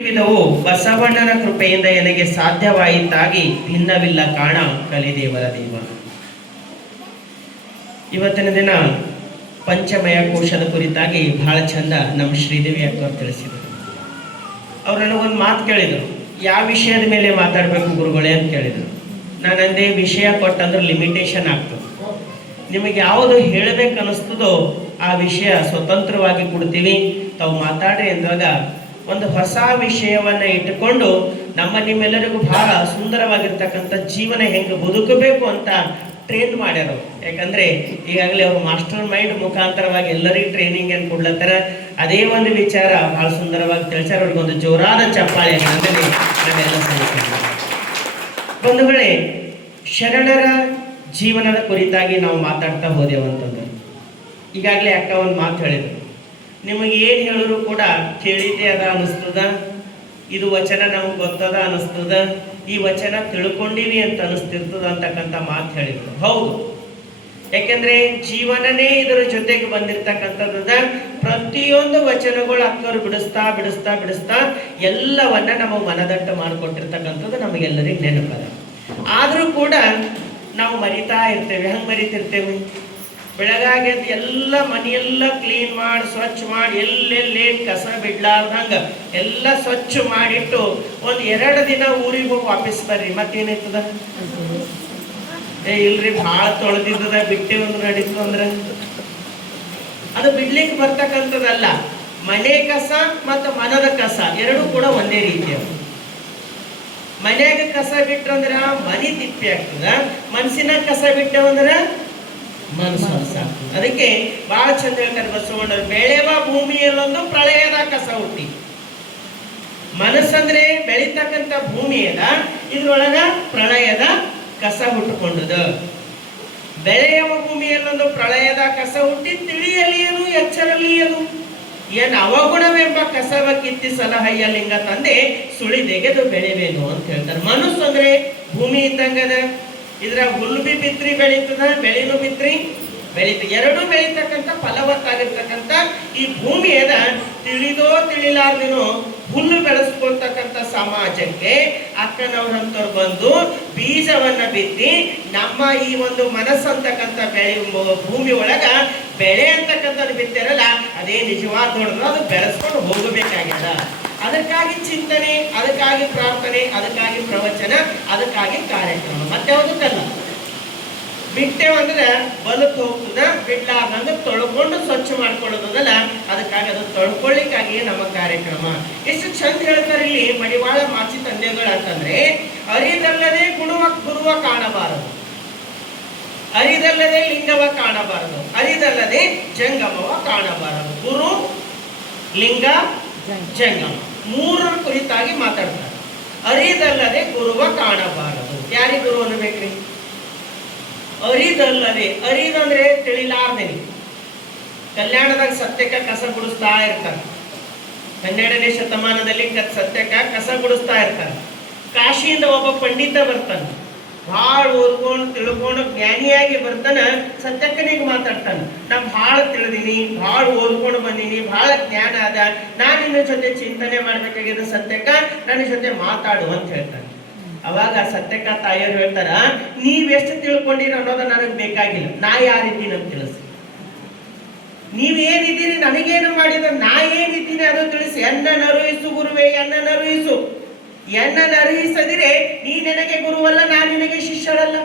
ವಿಧವು ಬಸವಣ್ಣನ ಕೃಪೆಯಿಂದ ನನಗೆ ಸಾಧ್ಯವಾಯಿತಾಗಿ ಭಿನ್ನವಿಲ್ಲ ಕಾಣ ಕಲಿದೇವರ ದೇವ. ಇವತ್ತಿನ ದಿನ ಪಂಚಮಯ ಕೋಶದ ಕುರಿತಾಗಿ ಬಹಳ ಚಂದ ನಮ್ಮ ಶ್ರೀದೇವಿ ಅಕ್ಕವ್ರು ತಿಳಿಸಿದರು. ಅವ್ರು ನನಗೊಂದು ಮಾತು ಕೇಳಿದರು, ಯಾವ ವಿಷಯದ ಮೇಲೆ ಮಾತಾಡಬೇಕು ಗುರುಗಳೇ ಅಂತ ಕೇಳಿದರು. ನಾನು ಅಂದೇ ವಿಷಯ ಕೊಟ್ಟಂದ್ರೆ ಲಿಮಿಟೇಷನ್ ಆಗ್ತದೆ. ನಿಮಗೆ ಯಾವುದು ಹೇಳಬೇಕು ಅನ್ನಿಸ್ತದೋ ಆ ವಿಷಯ ಸ್ವತಂತ್ರವಾಗಿ ಕೊಡ್ತೀವಿ, ತಾವು ಮಾತಾಡ್ರಿ ಅಂದಾಗ ಒಂದು ಹೊಸ ವಿಷಯವನ್ನ ಇಟ್ಟುಕೊಂಡು ನಿಮ್ಮೆಲ್ಲರಿಗೂ ಬಹಳ ಸುಂದರವಾಗಿರ್ತಕ್ಕಂಥ ಜೀವನ ಹೆಂಗೆ ಬದುಕಬೇಕು ಅಂತ ಟ್ರೈನ್ ಮಾಡ್ಯಾರ. ಯಾಕಂದ್ರೆ ಈಗಾಗಲೇ ಅವರು ಮಾಸ್ಟರ್ ಮೈಂಡ್ ಮುಖಾಂತರವಾಗಿ ಎಲ್ಲರಿಗೂ ಟ್ರೈನಿಂಗ್ ಏನು ಕೊಡ್ಲತ್ತಾರ. ಅದೇ ಒಂದು ವಿಚಾರ ಬಹಳ ಸುಂದರವಾಗಿ ತಿಳಿಸ್ಯಾರ. ಅವ್ರಿಗೆ ಒಂದು ಜೋರಾದ ಚಪ್ಪಾಳೆ ಅಂದರೆ ನಾವೆಲ್ಲ ಸಲ್ಲಿಸ್ತೇವೆ. ಬಂಧುಗಳೇ, ಶರಣರ ಜೀವನದ ಕುರಿತಾಗಿ ನಾವು ಮಾತಾಡ್ತಾ ಹೋದೆವಂತಂದ್ರೆ ಈಗಾಗಲೇ ಅಕ್ಕ ಒಂದು ಮಾತು ಹೇಳಿದ್ರು, ನಿಮಗೆ ಏನು ಹೇಳಿದ್ರು ಕೂಡ ಕೇಳಿದ್ದೆ ಅದ ಅನಿಸ್ತದ, ಇದು ವಚನ ನಮ್ಗೆ ಗೊತ್ತದ ಅನಿಸ್ತದ, ಈ ವಚನ ತಿಳ್ಕೊಂಡಿವಿ ಅಂತ ಅನಿಸ್ತಿರ್ತದ ಅಂತಕ್ಕಂಥ ಮಾತು ಹೇಳಿದ್ರು. ಹೌದು, ಯಾಕೆಂದ್ರೆ ಜೀವನನೇ ಇದರ ಜೊತೆಗೆ ಬಂದಿರ್ತಕ್ಕಂಥದ್ದ. ಪ್ರತಿಯೊಂದು ವಚನಗಳು ಅಕ್ಕರು ಬಿಡಿಸ್ತಾ ಬಿಡಿಸ್ತಾ ಬಿಡಿಸ್ತಾ ಎಲ್ಲವನ್ನ ನಮ್ಮ ಮನದಟ್ಟು ಮಾಡಿಕೊಟ್ಟಿರ್ತಕ್ಕಂಥದ್ದು ನಮಗೆಲ್ಲರಿಗೂ ನೆನಪದ. ಆದರೂ ಕೂಡ ನಾವು ಮರಿತಾ ಇರ್ತೇವೆ. ಹಂಗೆ ಮರಿತಿರ್ತೇವೆ, ಬೆಳಗಾಗಿ ಎಲ್ಲ ಮನೆಯೆಲ್ಲ ಕ್ಲೀನ್ ಮಾಡಿ ಸ್ವಚ್ಛ ಮಾಡಿ ಎಲ್ಲೆಲ್ಲೇ ಕಸ ಬಿಡ್ಲಾರ್ದಂಗ ಎಲ್ಲ ಸ್ವಚ್ಛ ಮಾಡಿಟ್ಟು ಒಂದು 2 ದಿನ ಊರಿಗೆ ಹೋಗಿ ವಾಪಸ್ ಬರ್ರಿ, ಮತ್ತೇನಾಯ್ತದ? ಇಲ್ರಿ ಭಾಳ ತೊಳೆದಿದ್ದದ ಬಿಟ್ಟೆ ಒಂದು ನಡೀತು ಅಂದ್ರೆ ಅದು ಬಿಡ್ಲಿಕ್ಕೆ ಬರ್ತಕ್ಕಂಥದ್ದಲ್ಲ. ಮನೆ ಕಸ ಮತ್ತು ಮನದ ಕಸ ಎರಡೂ ಕೂಡ ಒಂದೇ ರೀತಿಯ. ಮನ್ಯಾಗ ಕಸ ಬಿಟ್ರಂದ್ರ ಮನಿ ತಿಪ್ಪಿ ಆಗ್ತದ, ಮನಸ್ಸಿನ ಕಸ ಬಿಟ್ಟವಂದ್ರ ಮನಸ್ಸು ಆಗ್ತದೆ. ಅದಕ್ಕೆ ಬಹಳ ಚಂದ ಹೇಳ್ತಾರೆ ಬಸವಣ್ಣರು, ಬೆಳೆವ ಭೂಮಿಯಲ್ಲೊಂದು ಪ್ರಳಯದ ಕಸ ಹುಟ್ಟಿ. ಮನಸ್ಸಂದ್ರೆ ಬೆಳೀತಕ್ಕಂಥ ಭೂಮಿ ಅದ, ಇದ್ರೊಳಗ ಪ್ರಳಯದ ಕಸ ಹುಟ್ಟುಕೊಂಡದ. ಬೆಳೆಯುವ ಭೂಮಿಯಲ್ಲೊಂದು ಪ್ರಳಯದ ಕಸ ಹುಟ್ಟಿ ತಿಳಿಯಲಿಯದು ಎಚ್ಚರಲಿಯದು ಏನ್ ಅವಗುಣವೆಂಬ ಕಸವ ಕಿತ್ತಿ ಸಲಹಯ್ಯ ಲಿಂಗ ತಂದೆ ಸುಳಿದೆಗೆದು ಬೆಳೆವೇನು ಅಂತ ಹೇಳ್ತಾರೆ. ಮನಸ್ಸು ಅಂದ್ರೆ ಭೂಮಿ ಇದ್ದಂಗದ, ಇದ್ರ ಹುಲ್ಲು ಬಿ ಬಿತ್ರಿ ಬೆಳೀತದ, ಬೆಳೆನೂ ಬಿತ್ರಿ ಬೆಳೀತ, ಎರಡೂ ಬೆಳೀತಕ್ಕಂಥ ಫಲವತ್ತಾಗಿರ್ತಕ್ಕಂಥ ಈ ಭೂಮಿ ಅದ. ತಿಳಿದೋ ತಿಳಿಲಾರ್ದೇನೋ ಹುಲ್ಲು ಬೆಳೆಸ್ಕೊಳ್ತಕ್ಕಂಥ ಸಮಾಜಕ್ಕೆ ಅಕ್ಕನವ್ರಂತವ್ರು ಬಂದು ಬೀಜವನ್ನ ಬಿತ್ತಿ ನಮ್ಮ ಈ ಒಂದು ಮನಸ್ಸಂತಕ್ಕಂಥ ಭೂಮಿ ಒಳಗ ಬೆಳೆ ಅಂತಕ್ಕಂಥದ್ದು ಬಿತ್ತಿರಲ್ಲ, ಅದೇ ನಿಜವಾದ ನೋಡಿದ್ರೆ ಅದು ಬೆಳೆಸ್ಕೊಂಡು ಹೋಗಬೇಕಾಗ್ಯದ. ಅದಕ್ಕಾಗಿ ಚಿಂತನೆ, ಅದಕ್ಕಾಗಿ ಪ್ರಾರ್ಥನೆ, ಅದಕ್ಕಾಗಿ ಪ್ರವಚನ, ಅದಕ್ಕಾಗಿ ಕಾರ್ಯಕ್ರಮ, ಮತ್ಯಾವುದಕ್ಕಲ್ಲ. ಬಿಟ್ಟೆವಂದ್ರೆ ಬಲಕ್ಕೆ ಹೋಗ್ತದ, ಬಿಡ್ಲಾರ್ದಂದ್ರೆ ತೊಳ್ಕೊಂಡು ಸ್ವಚ್ಛ ಮಾಡ್ಕೊಳ್ಳೋದಲ್ಲ, ಅದಕ್ಕಾಗಿ ಅದು ತೊಳ್ಕೊಳ್ಳಿಕ್ಕಾಗಿಯೇ ನಮ್ಮ ಕಾರ್ಯಕ್ರಮ. ಎಷ್ಟು ಚಂದ ಹೇಳ್ತಾರೆ ಇಲ್ಲಿ ಮಡಿವಾಳ ಮಾಚಿ ತಂದೆಗಳು ಅಂತಂದ್ರೆ, ಅರಿದಲ್ಲದೆ ಗುರುವ ಕಾಣಬಾರದು, ಅರಿದಲ್ಲದೆ ಲಿಂಗವ ಕಾಣಬಾರದು, ಅರಿದಲ್ಲದೆ ಜಂಗಮವ ಕಾಣಬಾರದು. ಗುರು, ಲಿಂಗ, ಜಂಗಮ ಮೂರರ ಕುರಿತಾಗಿ ಮಾತಾಡ್ತಾರೆ. ಅರಿದಲ್ಲದೆ ಗುರುವ ಕಾಣಬಾರದು. ಯಾರಿಗೆ ಗುರು ಅನ್ನಬೇಕ್ರಿ? ಅರಿದಲ್ಲದೆ, ಅರಿದಂದ್ರೆ ತಿಳಿಲಾರ್ದೇನೆ. ಕಲ್ಯಾಣದಾಗ ಸತ್ಯಕ್ಕ ಕಸ ಗುಡಿಸ್ತಾ ಇರ್ತಾರೆ. 12ನೇ ಶತಮಾನದಲ್ಲಿ ಸತ್ಯಕ್ಕ ಕಸ ಗುಡಿಸ್ತಾ ಇರ್ತಾರೆ. ಕಾಶಿಯಿಂದ ಒಬ್ಬ ಪಂಡಿತ ಬರ್ತಾನೆ, ಭಾಳ ಓದ್ಕೊಂಡು ತಿಳ್ಕೊಂಡು ಜ್ಞಾನಿಯಾಗಿ ಬರ್ತಾನ. ಸತ್ಯಕ್ಕನಿಗೆ ಮಾತಾಡ್ತಾನೆ, ನಾ ಭಾಳ ತಿಳಿದೀನಿ, ಭಾಳ ಓದ್ಕೊಂಡು ಬಂದೀನಿ, ಭಾಳ ಜ್ಞಾನ ಅದ, ನಾನು ನಿನ್ನ ಜೊತೆ ಚಿಂತನೆ ಮಾಡ್ಬೇಕಾಗಿದೆ ಸತ್ಯಕ್ಕ, ನನ್ನ ಜೊತೆ ಮಾತಾಡು ಅಂತ ಹೇಳ್ತಾನೆ. ಅವಾಗ ಸತ್ಯಕ್ಕ ತಾಯಿಯರು ಹೇಳ್ತಾರ, ನೀವೆಷ್ಟು ತಿಳ್ಕೊಂಡಿರ ಅನ್ನೋದು ನನಗೆ ಬೇಕಾಗಿಲ್ಲ, ನಾ ಯಾರಿದ್ದೀನಿ ಅಂತ ತಿಳಿಸಿ. ನೀವೇನಿದ್ದೀರಿ, ನನಗೇನು ಮಾಡಿದ, ನಾ ಏನಿದ್ದೀನಿ ಅದು ತಿಳಿಸಿ. ಎನ್ನ ನರುಹಿಸು ಗುರುವೇ, ಎನ್ನ ನರುಹಿಸು. ಎನ್ನ ನರುಹಿಸದಿರೆ ನೀ ನನಗೆ ಗುರುವಲ್ಲ, ನಾ ನಿನಗೆ ಶಿಷ್ಯರಲ್ಲ.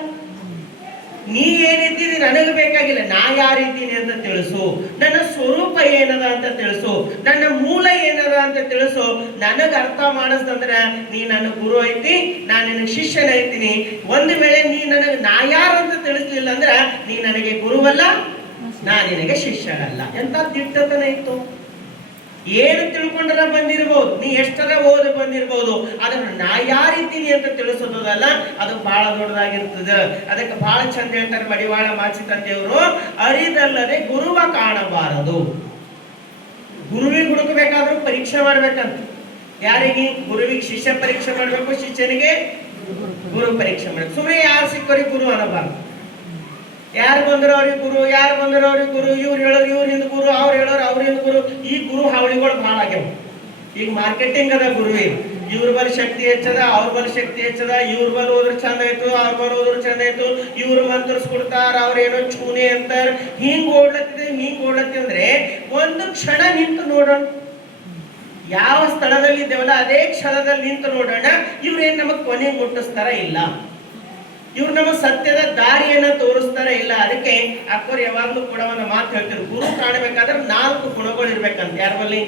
ನೀ ಏನಿದ್ದೀನಿ ನನಗೆ ಬೇಕಾಗಿಲ್ಲ, ನಾ ಯಾರಿದ್ದೀನಿ ಅಂತ ತಿಳಿಸು. ನನ್ನ ಸ್ವರೂಪ ಏನದ ಅಂತ ತಿಳಿಸು, ನನ್ನ ಮೂಲ ಏನದ ಅಂತ ತಿಳಿಸು. ನನಗೆ ಅರ್ಥ ಮಾಡಿಸ್ತಂದ್ರೆ ನೀ ನನ್ನ ಗುರು ಐತಿ, ನಾನು ನಿನಗೆ ಶಿಷ್ಯನ ಐತೀನಿ. ಒಂದು ವೇಳೆ ನೀ ನನಗೆ ನಾ ಯಾರಂತ ತಿಳಿಸ್ಲಿಲ್ಲ ಅಂದ್ರೆ ನೀ ನನಗೆ ಗುರುವಲ್ಲ, ನಾ ನಿನಗೆ ಶಿಷ್ಯನಲ್ಲ. ಎಂತ ದಿಟ್ಟತನ ಇತ್ತು. ಏನು ತಿಳ್ಕೊಂಡ್ರ ಬಂದಿರ್ಬೋದು, ನೀ ಎಷ್ಟರ ಓದಿ ಬಂದಿರ್ಬೋದು, ಅದನ್ನು ನಾ ಯಾರಿದ್ದೀನಿ ಅಂತ ತಿಳಿಸೋದಲ್ಲ, ಅದು ಬಹಳ ದೊಡ್ಡದಾಗಿರ್ತದೆ. ಅದಕ್ಕೆ ಬಹಳ ಚಂದ ಹೇಳ್ತಾರೆ ಮಡಿವಾಳ ಮಾಚಿ ತಂದೆಯವರು, ಅರಿದಲ್ಲದೆ ಗುರುವ ಕಾಣಬಾರದು. ಗುರುವಿಗೆ ಹುಡುಕಬೇಕಾದ್ರೂ ಪರೀಕ್ಷೆ ಮಾಡ್ಬೇಕಂತ. ಯಾರಿಗೆ? ಗುರುವಿಗೆ ಶಿಷ್ಯ ಪರೀಕ್ಷೆ ಮಾಡ್ಬೇಕು, ಶಿಷ್ಯನಿಗೆ ಗುರು ಪರೀಕ್ಷೆ ಮಾಡ್ಬೇಕು. ಸುಮ್ಮನೆ ಯಾರು ಸಿಕ್ಕರಿಗೆ ಗುರು ಅನ್ನಬಾರ್ದು. ಯಾರು ಬಂದ್ರು ಅವ್ರಿಗೆ ಗುರು, ಯಾರು ಬಂದ್ರು ಅವ್ರಿಗೆ ಗುರು, ಇವ್ರು ಹೇಳೋರು ಇವ್ರಿಂದ ಗುರು, ಅವ್ರು ಹೇಳೋರು ಅವ್ರಿಂದ ಗುರು. ಈ ಗುರು ಹಾವಳಿಗಳು ಭಾಳ ಆಗ್ಯಾವ. ಈಗ ಮಾರ್ಕೆಟಿಂಗ್ ಅದ ಗುರುವಿ, ಇವ್ರ ಬಲ್ ಶಕ್ತಿ ಹೆಚ್ಚದ, ಅವ್ರ ಬಲ್ ಶಕ್ತಿ ಹೆಚ್ಚದ, ಇವ್ರ ಬಲ್ ಹೋದ್ರ ಚಂದ ಆಯ್ತು, ಅವ್ರ ಬಲ್ ಹೋದ್ರ ಚಂದ ಆಯ್ತು, ಇವ್ರು ಮಂತ್ರಿಸ್ಕೊಡ್ತಾರ, ಅವ್ರೇನೋ ಚೂನೆ ಅಂತಾರ, ಹಿಂಗ್ ಓಡ್ಲತ್ತಿದೆ ಅಂದ್ರೆ ಒಂದು ಕ್ಷಣ ನಿಂತು ನೋಡೋಣ, ಯಾವ ಸ್ಥಳದಲ್ಲಿ ಇದ್ದೇವಲ್ಲ ಅದೇ ಕ್ಷಣದಲ್ಲಿ ನಿಂತು ನೋಡೋಣ, ಇವ್ರೇನ್ ನಮಗ್ ಕೊನೆ ಮುಟ್ಟಿಸ್ತಾರ ಇಲ್ಲ, ಇವ್ರು ನಮ್ಮ ಸತ್ಯದ ದಾರಿಯನ್ನ ತೋರಿಸ್ತಾರ ಇಲ್ಲ. ಅದಕ್ಕೆ ಅಕ್ಕೋರು ಯಾವಾಗ್ಲೂ ಕೂಡ ಒಂದು ಮಾತು ಹೇಳ್ತಾರೆ, ಗುರು ಕಾಣಬೇಕಾದ್ರೆ 4 ಗುಣಗಳು ಇರ್ಬೇಕಂತ. ಯಾರ ಬಲ್ಲಿ?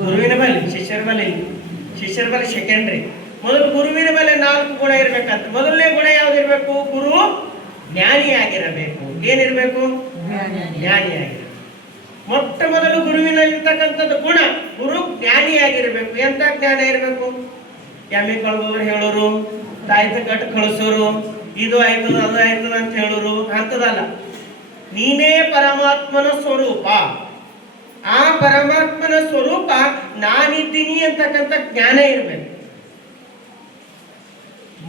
ಗುರುವಿನ ಬಲ್ಲಿ. ಶಿಷ್ಯರ ಬಲ್ಲಿ ಸೆಕೆಂಡ್ರಿ. ಮೊದಲು ಗುರುವಿನ ಬಲ್ಲಿ 4 ಗುಣ ಇರ್ಬೇಕಂತ. ಮೊದಲನೇ ಗುಣ ಯಾವ್ದಿರ್ಬೇಕು? ಗುರು ಜ್ಞಾನಿಯಾಗಿರಬೇಕು. ಏನಿರ್ಬೇಕು? ಜ್ಞಾನಿಯಾಗಿರಬೇಕು. ಮೊಟ್ಟ ಮೊದಲು ಗುರುವಿನಲ್ಲಿರ್ತಕ್ಕಂಥದ್ದು ಗುಣ, ಗುರು ಜ್ಞಾನಿಯಾಗಿರ್ಬೇಕು. ಎಂತ ಜ್ಞಾನ ಇರಬೇಕು? ಎಮ್ಮೆ ಕಳೆದವ್ರು ಹೇಳೋರು, ತಾಯ್ತ ಕಟ್ಟು ಕಳಿಸೋರು, ಇದು ಆಯ್ತದ ಅದು ಆಯ್ತದ ಅಂತ ಹೇಳೋರು ಅಂತದಲ್ಲ. ನೀನೇ ಪರಮಾತ್ಮನ ಸ್ವರೂಪ, ಆ ಪರಮಾತ್ಮನ ಸ್ವರೂಪ ನಾನಿದ್ದೀನಿ ಅಂತಕ್ಕಂಥ ಜ್ಞಾನ ಇರ್ಬೇಕು.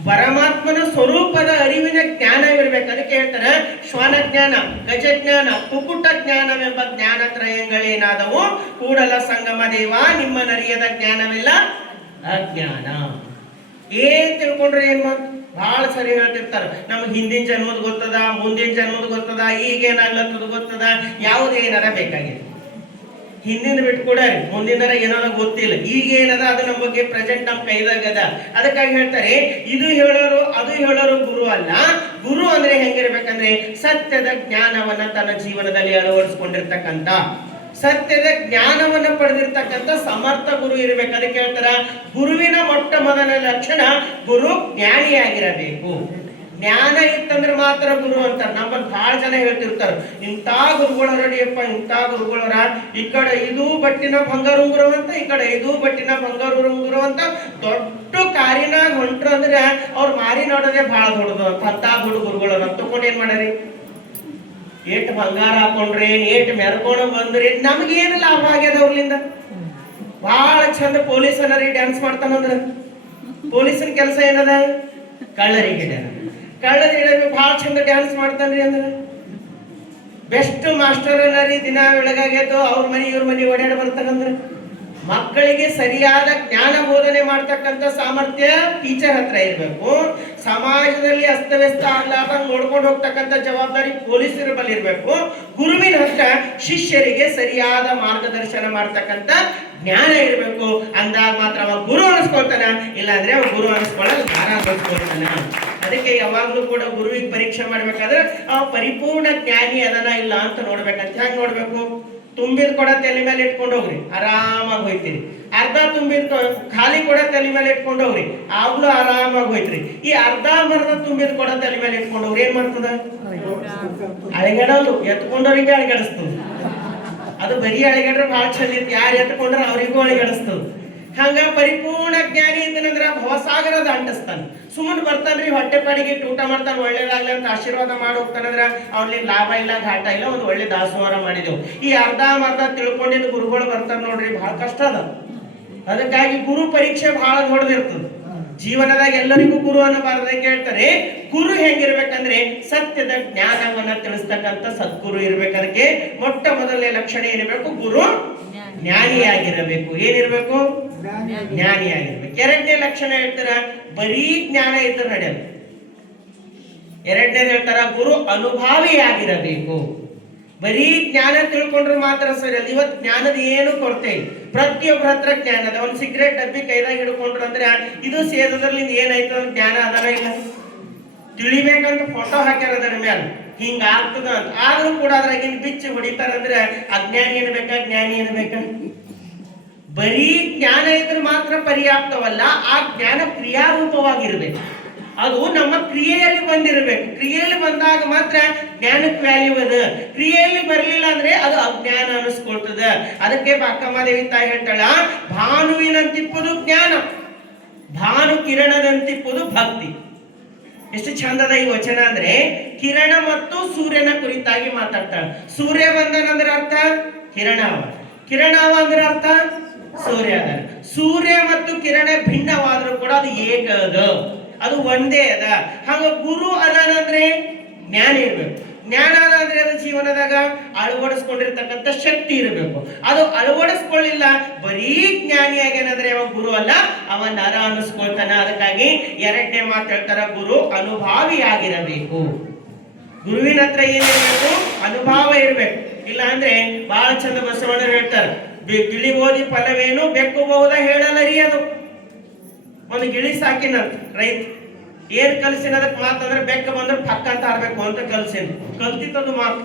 ಪರಮಾತ್ಮನ ಸ್ವರೂಪದ ಅರಿವಿನ ಜ್ಞಾನವಿರ್ಬೇಕು. ಅದಕ್ಕೆ ಹೇಳ್ತಾರೆ ಶ್ವಾನ ಜ್ಞಾನ, ಗಜಜ್ಞಾನ, ಕುಕುಟ ಜ್ಞಾನವೆಂಬ ಜ್ಞಾನತ್ರಯಗಳೇನಾದವು ಕೂಡಲ ಸಂಗಮ ದೇವ ನಿಮ್ಮನರಿಯದ ಜ್ಞಾನವಿಲ್ಲ ಅಜ್ಞಾನ. ಏನ್ ತಿಳ್ಕೊಂಡ್ರೆ ಏನ್ ಮಾತು? ಬಹಳ ಸರಿ ಹೇಳ್ತಿರ್ತಾರ, ನಮ್ಗೆ ಹಿಂದಿನ ಜನ್ಮದ ಗೊತ್ತದ, ಮುಂದಿನ ಜನ್ಮದ ಗೊತ್ತದ, ಈಗೇನಾಗ್ಲತ್ತದ ಗೊತ್ತದ, ಯಾವುದೇನಾರ ಬೇಕಾಗಿದೆ. ಹಿಂದಿನ ಬಿಟ್ಕೊಡ್ರಿ, ಮುಂದಿನ ಏನಾರ ಗೊತ್ತಿಲ್ಲ, ಈಗ ಏನದ ಅದು ನಮ್ಮ ಬಗ್ಗೆ ಪ್ರೆಸೆಂಟ್ ನಮ್ಮ ಕೈದಾಗದ. ಅದಕ್ಕಾಗಿ ಹೇಳ್ತಾರೆ ಇದು ಹೇಳೋರು ಅದು ಹೇಳೋರು ಗುರು ಅಲ್ಲ. ಗುರು ಅಂದ್ರೆ ಹೆಂಗಿರ್ಬೇಕಂದ್ರೆ ಸತ್ಯದ ಜ್ಞಾನವನ್ನ ತನ್ನ ಜೀವನದಲ್ಲಿ ಅಳವಡಿಸ್ಕೊಂಡಿರ್ತಕ್ಕಂಥ, ಸತ್ಯದ ಜ್ಞಾನವನ್ನ ಪಡೆದಿರ್ತಕ್ಕಂಥ ಸಮರ್ಥ ಗುರು ಇರ್ಬೇಕು. ಅದಕ್ಕೆ ಹೇಳ್ತಾರ ಗುರುವಿನ ಮೊಟ್ಟ ಮೊದಲ ಲಕ್ಷಣ ಗುರು ಜ್ಞಾನಿಯಾಗಿರಬೇಕು. ಜ್ಞಾನ ಇತ್ತಂದ್ರೆ ಮಾತ್ರ ಗುರು ಅಂತಾರೆ. ನಮ್ಮಲ್ಲಿ ಬಹಳ ಜನ ಹೇಳ್ತಿರ್ತಾರೆ, ಇಂಥ ಗುರುಗಳರಡಿಯಪ್ಪ, ಇಂಥ ಗುರುಗಳರ, ಈ ಕಡೆ ಇದು ಬಟ್ಟಿನ ಬಂಗಾರ ಉಂಗುರ ಅಂತ, ಈ ಕಡೆ ಇದು ಬಟ್ಟಿನ ಬಂಗಾರ ಉಂಗುರ ಅಂತ, ದೊಡ್ಡ ಕಾರಿನಾಗ ಹೊಂಟ್ರು ಅಂದ್ರೆ ಅವ್ರ ಮಾರಿ ನೋಡೋದೇ ಬಹಳ ದೊಡ್ಡದು ಅಂತ. ಅಂತ ದೊಡ್ಡ ಗುರುಗಳರ ತಗೊಂಡು ಏನ್ ಮಾಡರಿ? ಏಟ್ ಬಂಗಾರ ಹಾಕೊಂಡ್ರಿ, ಏಟ್ ಮೆರ್ಕೊಂಡು ಬಂದ್ರಿ, ನಮ್ಗೇನು ಲಾಭ ಆಗ್ಯದ ಅವ್ರಲಿಂದ? ಬಹಳ ಚಂದ ಪೊಲೀಸನರಿ ಡ್ಯಾನ್ಸ್ ಮಾಡ್ತಾನಂದ್ರ ಪೊಲೀಸನ ಕೆಲಸ ಏನದ? ಕಳ್ಳರಿಗೆ ಬಹಳ ಚಂದ ಡ್ಯಾನ್ಸ್ ಮಾಡ್ತಾನ್ರಿ ಅಂದ್ರೆ ಬೆಸ್ಟ್ ಮಾಸ್ಟರ್ ಅನರಿ. ದಿನ ಬೆಳಗಾಗೆದ್ದು ಅವ್ರ ಮನಿ ಇವ್ರ ಮನಿ ಓಡಾಡಿ ಬರ್ತಾನಂದ್ರ ಮಕ್ಕಳಿಗೆ ಸರಿಯಾದ ಜ್ಞಾನ ಬೋಧನೆ ಮಾಡ್ತಕ್ಕಂಥ ಸಾಮರ್ಥ್ಯ ಟೀಚರ್ ಹತ್ರ ಇರಬೇಕು. ಸಮಾಜದಲ್ಲಿ ಅಸ್ತವ್ಯಸ್ತ ಆಗ್ಲಾರ್ದಂಗ್ ನೋಡ್ಕೊಂಡು ಹೋಗ್ತಕ್ಕಂಥ ಜವಾಬ್ದಾರಿ ಪೊಲೀಸರ ಬಳಿ ಇರಬೇಕು. ಗುರುವಿನ ಹತ್ರ ಶಿಷ್ಯರಿಗೆ ಸರಿಯಾದ ಮಾರ್ಗದರ್ಶನ ಮಾಡ್ತಕ್ಕಂಥ ಜ್ಞಾನ ಇರಬೇಕು. ಅಂದಾಗ ಮಾತ್ರ ಅವ ಗುರು ಅನಿಸ್ಕೊಳ್ತಾನ, ಇಲ್ಲಾಂದ್ರೆ ಅವ ಗುರು ಅನಿಸ್ಕೊಳ್ಳೋದು ಜ್ಞಾನ ಅನಿಸ್ಕೊಳ್ತಾನ. ಅದಕ್ಕೆ ಯಾವಾಗ್ಲೂ ಕೂಡ ಗುರುವಿಗೆ ಪರೀಕ್ಷೆ ಮಾಡ್ಬೇಕಾದ್ರೆ ಅವ ಪರಿಪೂರ್ಣ ಜ್ಞಾನಿ ಅದನ್ನ ಇಲ್ಲ ಅಂತ ನೋಡ್ಬೇಕಂತ. ಹೆಂಗ್ ನೋಡ್ಬೇಕು? ತುಂಬಿದ ಕೊಡ ತಲೆ ಮೇಲೆ ಇಟ್ಕೊಂಡು ಹೋಗ್ರಿ, ಆರಾಮಾಗಿ ಹೋಯ್ತೀರಿ. ಅರ್ಧ ತುಂಬಿದ ಖಾಲಿ ಕೊಡ ತಲೆ ಮೇಲೆ ಇಟ್ಕೊಂಡು ಹೋಗ್ರಿ, ಆಗ್ಲೂ ಆರಾಮಾಗಿ ಹೋಯ್ತ್ರಿ. ಈ ಅರ್ಧ ಮರ್ಧ ತುಂಬಿದ ಕೊಡ ತಲೆ ಮೇಲೆ ಇಟ್ಕೊಂಡು ಹೋಗ್ರಿ, ಏನ್ ಮಾಡ್ತದ? ಅಳಿಗಡೋದು, ಎತ್ಕೊಂಡವ್ರಿಗೆ ಅಳಿಗಡಿಸ್ತದ. ಅದು ಬರೀ ಅಳಿಗಡ್ರೆ ಬಹಳ ಚಂದ ಇತ್ತು, ಯಾರು ಎತ್ಕೊಂಡ್ರ ಅವ್ರಿಗೂ ಅಳಿಗಡಿಸ್ತದ. ಹಂಗ ಪರಿಪೂರ್ಣ ಜ್ಞಾನಿ ಇದ್ದನಂದ್ರ ಭವಸಾಗರದ ಅಂಟಿಸ್ತಾನ. ಸುಮ್ಮನೆ ಬರ್ತಾನ್ರಿ, ಹೊಟ್ಟೆ ಪಾಡಿಗೆ ಊಟ ಮಾಡ್ತಾನೆ, ಒಳ್ಳೇದಾಗ್ಲಿ ಅಂತ ಆಶೀರ್ವಾದ ಮಾಡಿ ಹೋಗ್ತಾನಂದ್ರ ಅವ್ನಿಗೆ ಲಾಭ ಇಲ್ಲ, ಘಾಟ ಇಲ್ಲ. ಒಂದು ಒಳ್ಳೆ ದಾಸೋಹ ಮಾಡಿದೆವು. ಈ ಅರ್ಧ ಮರ್ಧ ತಿಳ್ಕೊಂಡಿದ್ದು ಗುರುಗಳು ಬರ್ತಾರ ನೋಡ್ರಿ, ಬಹಳ ಕಷ್ಟ ಅದ. ಅದಕ್ಕಾಗಿ ಗುರು ಪರೀಕ್ಷೆ ಬಹಳ ದೊಡ್ಡದಿರ್ತದೆ. ಜೀವನದಾಗ ಎಲ್ಲರಿಗೂ ಗುರು ಅನ್ನಬಾರದಕ್ಕೆ ಹೇಳ್ತಾರೆ. ಗುರು ಹೆಂಗಿರ್ಬೇಕಂದ್ರೆ ಸತ್ಯದ ಜ್ಞಾನವನ್ನ ತಿಳಿಸ್ತಕ್ಕಂಥ ಸದ್ಗುರು ಇರ್ಬೇಕು. ಅದಕ್ಕೆ ಮೊಟ್ಟ ಮೊದಲನೇ ಲಕ್ಷಣ ಏನಿರ್ಬೇಕು? ಗುರು ಜ್ಞಾನಿಯಾಗಿರಬೇಕು. ಏನಿರ್ಬೇಕು? ಜ್ಞಾನಿಯಾಗಿರ್ಬೇಕು. ಎರಡನೇ ಲಕ್ಷಣ ಹೇಳ್ತಾರ, ಬರೀ ಜ್ಞಾನ ಇದ್ರೆ ನಡೆಯಲ್ಲ. ಎರಡನೇದು ಹೇಳ್ತಾರ, ಗುರು ಅನುಭಾವಿಯಾಗಿರಬೇಕು. ಬರೀ ಜ್ಞಾನ ತಿಳ್ಕೊಂಡ್ರೆ ಮಾತ್ರ ಸರಿ ಅಲ್ಲ. ಇವತ್ತು ಜ್ಞಾನದ ಏನು ಕೊರತೆ ಇಲ್ಲ, ಪ್ರತಿಯೊಬ್ಬರ ಹತ್ರ ಜ್ಞಾನ ಅದ. ಒಂದು ಸಿಗರೇಟ್ ಡಬ್ಬಿ ಕೈದಾಗ ಹಿಡ್ಕೊಂಡ್ರು ಅಂದ್ರೆ ಇದು ಸೇದದ್ರಲ್ಲಿ ಏನಾಯ್ತು ಅಂತ ಜ್ಞಾನ ಅದರ ಇಲ್ಲ. ತಿಳಿಬೇಕಂತ ಫೋಟೋ ಹಾಕ್ಯಾರ ಅದರ ಮೇಲೆ, ಹಿಂಗ ಆಗ್ತದ ಅಂತ. ಆದ್ರೂ ಕೂಡ ಅದ್ರಾಗಿನ್ ಬಿಚ್ಚಿ ಹೊಡಿತಾರಂದ್ರೆ ಅಜ್ಞಾನಿ ಏನ್ಬೇಕ, ಜ್ಞಾನಿ ಏನ್ಬೇಕ? ಬರೀ ಜ್ಞಾನ ಇದ್ರೆ ಮಾತ್ರ ಪರ್ಯಾಪ್ತವಲ್ಲ, ಆ ಜ್ಞಾನ ಕ್ರಿಯಾರೂಪವಾಗಿರ್ಬೇಕು. ಅದು ನಮ್ಮ ಕ್ರಿಯೆಯಲ್ಲಿ ಬಂದಿರಬೇಕು. ಕ್ರಿಯೆಯಲ್ಲಿ ಬಂದಾಗ ಮಾತ್ರ ಜ್ಞಾನಕ್ಕೆ ವ್ಯಾಲ್ಯೂ ಅದ. ಕ್ರಿಯೆಯಲ್ಲಿ ಬರಲಿಲ್ಲ ಅಂದ್ರೆ ಅದು ಅಜ್ಞಾನ ಅನಿಸ್ಕೊಳ್ತದ. ಅದಕ್ಕೆ ಅಕ್ಕಮ್ಮದೇವಿ ತಾಯಿ ಹೇಳ್ತಾಳ, ಭಾನುವಿನಂತಿಪ್ಪುದು ಜ್ಞಾನ, ಭಾನು ಕಿರಣದಂತಿಪ್ಪುದು ಭಕ್ತಿ. ಎಷ್ಟು ಚಂದದ ಈ ವಚನ ಅಂದ್ರೆ, ಕಿರಣ ಮತ್ತು ಸೂರ್ಯನ ಕುರಿತಾಗಿ ಮಾತಾಡ್ತಾಳೆ. ಸೂರ್ಯ ಬಂದನಂದ್ರ ಅರ್ಥ ಕಿರಣವ, ಕಿರಣವ ಅಂದ್ರೆ ಅರ್ಥ ಸೂರ್ಯ ಅದ. ಸೂರ್ಯ ಮತ್ತು ಕಿರಣ ಭಿನ್ನವಾದ್ರೂ ಕೂಡ ಅದು ಏಕ ಅದ, ಅದು ಒಂದೇ ಅದ. ಹಾಗ ಗುರು ಅದಾನಂದ್ರೆ ಜ್ಞಾನ ಇರ್ಬೇಕು. ಜ್ಞಾನ ಅಂದ್ರೆ ಅದು ಜೀವನದಾಗ ಅಳವಡಿಸ್ಕೊಂಡಿರ್ತಕ್ಕಂಥ ಶಕ್ತಿ ಇರಬೇಕು. ಅದು ಅಳವಡಿಸ್ಕೊಳ್ಳಿಲ್ಲ, ಬರೀ ಜ್ಞಾನಿಯಾಗಿ ಏನಂದ್ರೆ ಅವ ಗುರು ಅಲ್ಲ, ಅವ ನರ ಅನ್ನಿಸ್ಕೊಳ್ತಾನ. ಅದಕ್ಕಾಗಿ ಎರಡನೇ ಮಾತು ಹೇಳ್ತಾರ, ಗುರು ಅನುಭಾವಿಯಾಗಿರಬೇಕು. ಗುರುವಿನ ಹತ್ರ ಏನಿರಬೇಕು? ಅನುಭವ ಇರ್ಬೇಕು. ಇಲ್ಲ ಅಂದ್ರೆ ಬಹಳ ಚಂದ ಬಸವಣ್ಣರು ಹೇಳ್ತಾರೆ, ಗಿಳಿ ಓದಿ ಫಲವೇನು ಬೆಕ್ಕಬಹುದ ಹೇಳಲರಿ. ಅದು ಒಂದು ಗಿಳಿ ಸಾಕಿನಂತ ರೈತ, ಏನ್ ಕಲ್ಸಿನ ಅದಕ್ಕೆ ಮಾತಂದ್ರೆ ಬೆಕ್ಕ ಬಂದ್ರೆ ಪಕ್ಕ ಅಂತ ಆಡ್ಬೇಕು ಅಂತ ಕಲ್ಸಿನ. ಕಲ್ತಿತ್ತದು ಮಾತು.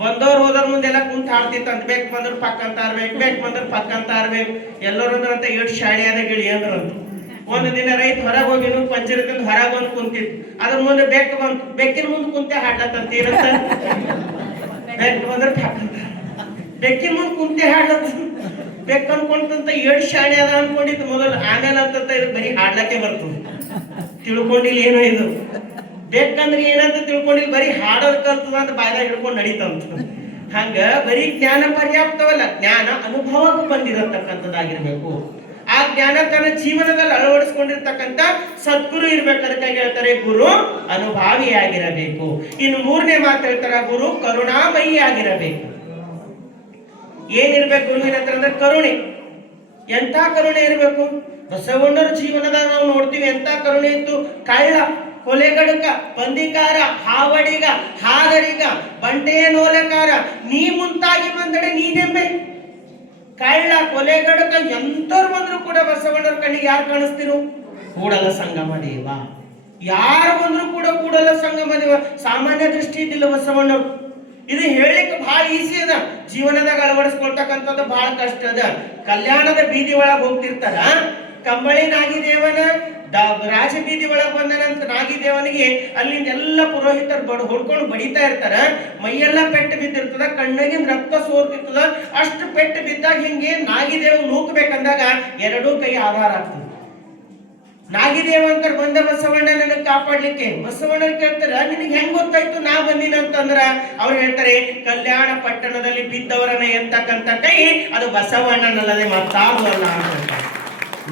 ಬಂದವ್ರು ಹೋದವ್ರ ಮುಂದೆಲ್ಲ ಕುಂತ ಆಡ್ತಿತ್ತಂತ, ಬೆಕ್ ಬಂದ್ರೆ ಪಕ್ಕ ಅಂತ ಆಡ್ಬೇಕು, ಬೆಕ್ ಬಂದ್ರೆ ಪಕ್ಕ ಅಂತ ಆಡ್ಬೇಕು. ಎಲ್ಲರೂ ಅಂದ್ರಂತ ಎಷ್ಟು ಶಾಣಿ ಆದ ಗಿಳಿ ಅಂದ್ರಂತ. ಒಂದು ದಿನ ರೈತ ಹೊರಗೆ ಹೋಗಿ ಪಂಚರದಿಂದ ಹೊರಗೆ ಬಂದು ಕುಂತಿತ್ತು. ಅದ್ರ ಮುಂದೆ ಬೆಕ್ಕ ಬಂತು, ಬೆಕ್ಕಿನ ಮುಂದೆ ಕುಂತೆ ಹಾಡ್ಲತ್ತಂತ. ಏನಂತ? ಬೆಕ್ಕ ಬಂದ್ರೆ ಪಕ್ಕ ಅಂತ, ಬೆಕ್ಕಿನ ಮುಂದೆ ಕುಂತೆ ಹಾಡ್ಲತ್ತ. ಬೆಕ್ಕ ಅನ್ಕೊಂಡಂತ ಏಳು ಶಾಣಿ ಅದ ಅನ್ಕೊಂಡಿತ್ತು ಮೊದಲು. ಆಮೇಲೆ ಅಂತ ಇದು ಬರೀ ಹಾಡ್ಲಕ್ಕೆ ಬರ್ತದೆ, ತಿಳ್ಕೊಂಡಿಲ್ಲ ಏನೋ ಇದು. ಬೆಕ್ಕಂದ್ರೆ ಏನಂತ ತಿಳ್ಕೊಂಡಿಲ್ಲ, ಬರೀ ಹಾಡೋದ್ ಕಲ್ತದ ಅಂತ ಬಾಯ್ದಾಗ ಹಿಡ್ಕೊಂಡು ನಡೀತಂತ. ಹಂಗ ಬರೀ ಜ್ಞಾನ ಪರ್ಯಾಪ್ತವಲ್ಲ, ಜ್ಞಾನ ಅನುಭವಕ್ಕೆ ಬಂದಿರತಕ್ಕಂಥದ್ದಾಗಿರ್ಬೇಕು. ಆ ಜ್ಞಾನ ತನ್ನ ಜೀವನದಲ್ಲಿ ಅಳವಡಿಸ್ಕೊಂಡಿರ್ತಕ್ಕಂಥ ಸದ್ಗುರು ಇರ್ಬೇಕು. ಅದಕ್ಕಾಗಿ ಹೇಳ್ತಾರೆ ಗುರು ಅನುಭಾವಿಯಾಗಿರಬೇಕು. ಇನ್ನು ಮೂರನೇ ಮಾತು ಹೇಳ್ತಾರ, ಗುರು ಕರುಣಾಮಯಿ ಆಗಿರಬೇಕು. ಏನಿರ್ಬೇಕು ಗುರುವಿನ ಹತ್ರ ಅಂದ್ರೆ ಕರುಣೆ. ಎಂತ ಕರುಣೆ ಇರಬೇಕು? ಬಸವಣ್ಣರ ಜೀವನದಾಗ ನಾವು ನೋಡ್ತೀವಿ ಎಂತ ಕರುಣೆ ಇತ್ತು. ಕಳ್ಳ, ಕೊಲೆಗಡುಕ, ಬಂದಿಕಾರ, ಹಾವಡಿಗ, ಹಾದರಿಗ, ಬಂಟೆ ನೋಲಕಾರ, ನೀ ಮುಂತಾಗಿ ಬಂದಡೆ ನೀನೆಂಬೆ. ಕಳ್ಳ, ಕೊಲೆಗಡುಕ ಎಂತವ್ರು ಬಂದ್ರು ಕೂಡ ಬಸವಣ್ಣರ ಕಣ್ಣಿಗೆ ಯಾರು ಕಾಣಿಸ್ತಿರು? ಕೂಡಲ ಸಂಗಮ ದೇವ. ಯಾರು ಬಂದ್ರು ಕೂಡ ಕೂಡಲ ಸಂಗಮ ದೇವ. ಸಾಮಾನ್ಯ ದೃಷ್ಟಿ ಇದ್ದಿಲ್ಲ ಬಸವಣ್ಣರು. ಇದು ಹೇಳಿಕ್ಕೆ ಬಹಳ ಈಸಿ ಅದ, ಜೀವನದಾಗ ಅಳವಡಿಸ್ಕೊಳ್ತಕ್ಕಂಥದ್ದು ಬಹಳ ಕಷ್ಟ ಅದ. ಕಲ್ಯಾಣದ ಬೀದಿ ಒಳಗೆ ಹೋಗ್ತಿರ್ತಾರ, ಕಂಬಳಿ ನಾಗಿದೇವನ ರಾಜ ಬೀದಿ ಒಳಗೆ ಬಂದನಂತ ನಾಗಿದೇವನಿಗೆ ಅಲ್ಲಿಂದ ಎಲ್ಲ ಪುರೋಹಿತರು ಹೊಡ್ಕೊಂಡು ಬಡಿತಾ ಇರ್ತಾರ. ಮೈಯೆಲ್ಲ ಪೆಟ್ಟು ಬಿದ್ದಿರ್ತದ, ಕಣ್ಣಿಗಿಂದ ರಕ್ತ ಸೋರ್ತಿರ್ತದ. ಅಷ್ಟು ಪೆಟ್ಟು ಬಿದ್ದಾಗ ಹಿಂಗೆ ನಾಗಿದೇವ ನೂಕಬೇಕಂದಾಗ ಎರಡೂ ಕೈ ಆಧಾರ ಆಗ್ತದೆ. ನಾಗಿದೇವ ಅಂತ ಬಂದ ಬಸವಣ್ಣ ನನಗೆ ಕಾಪಾಡ್ಲಿಕ್ಕೆ. ಬಸವಣ್ಣ ಕೇಳ್ತಾರ, ನಿನಗೆ ಹೆಂಗ್ ಗೊತ್ತಾಯ್ತು ನಾ ಬಂದಿನ ಅಂತಂದ್ರ ಅವ್ರು ಹೇಳ್ತಾರೆ, ಕಲ್ಯಾಣ ಪಟ್ಟಣದಲ್ಲಿ ಬಿದ್ದವರನ್ನ ಎತ್ತಕ್ಕಂತ ಕೈ ಅದು ಬಸವಣ್ಣನಲ್ಲದೆ ಮತ್ತಾರು ಅಲ್ಲ ಅಂತ.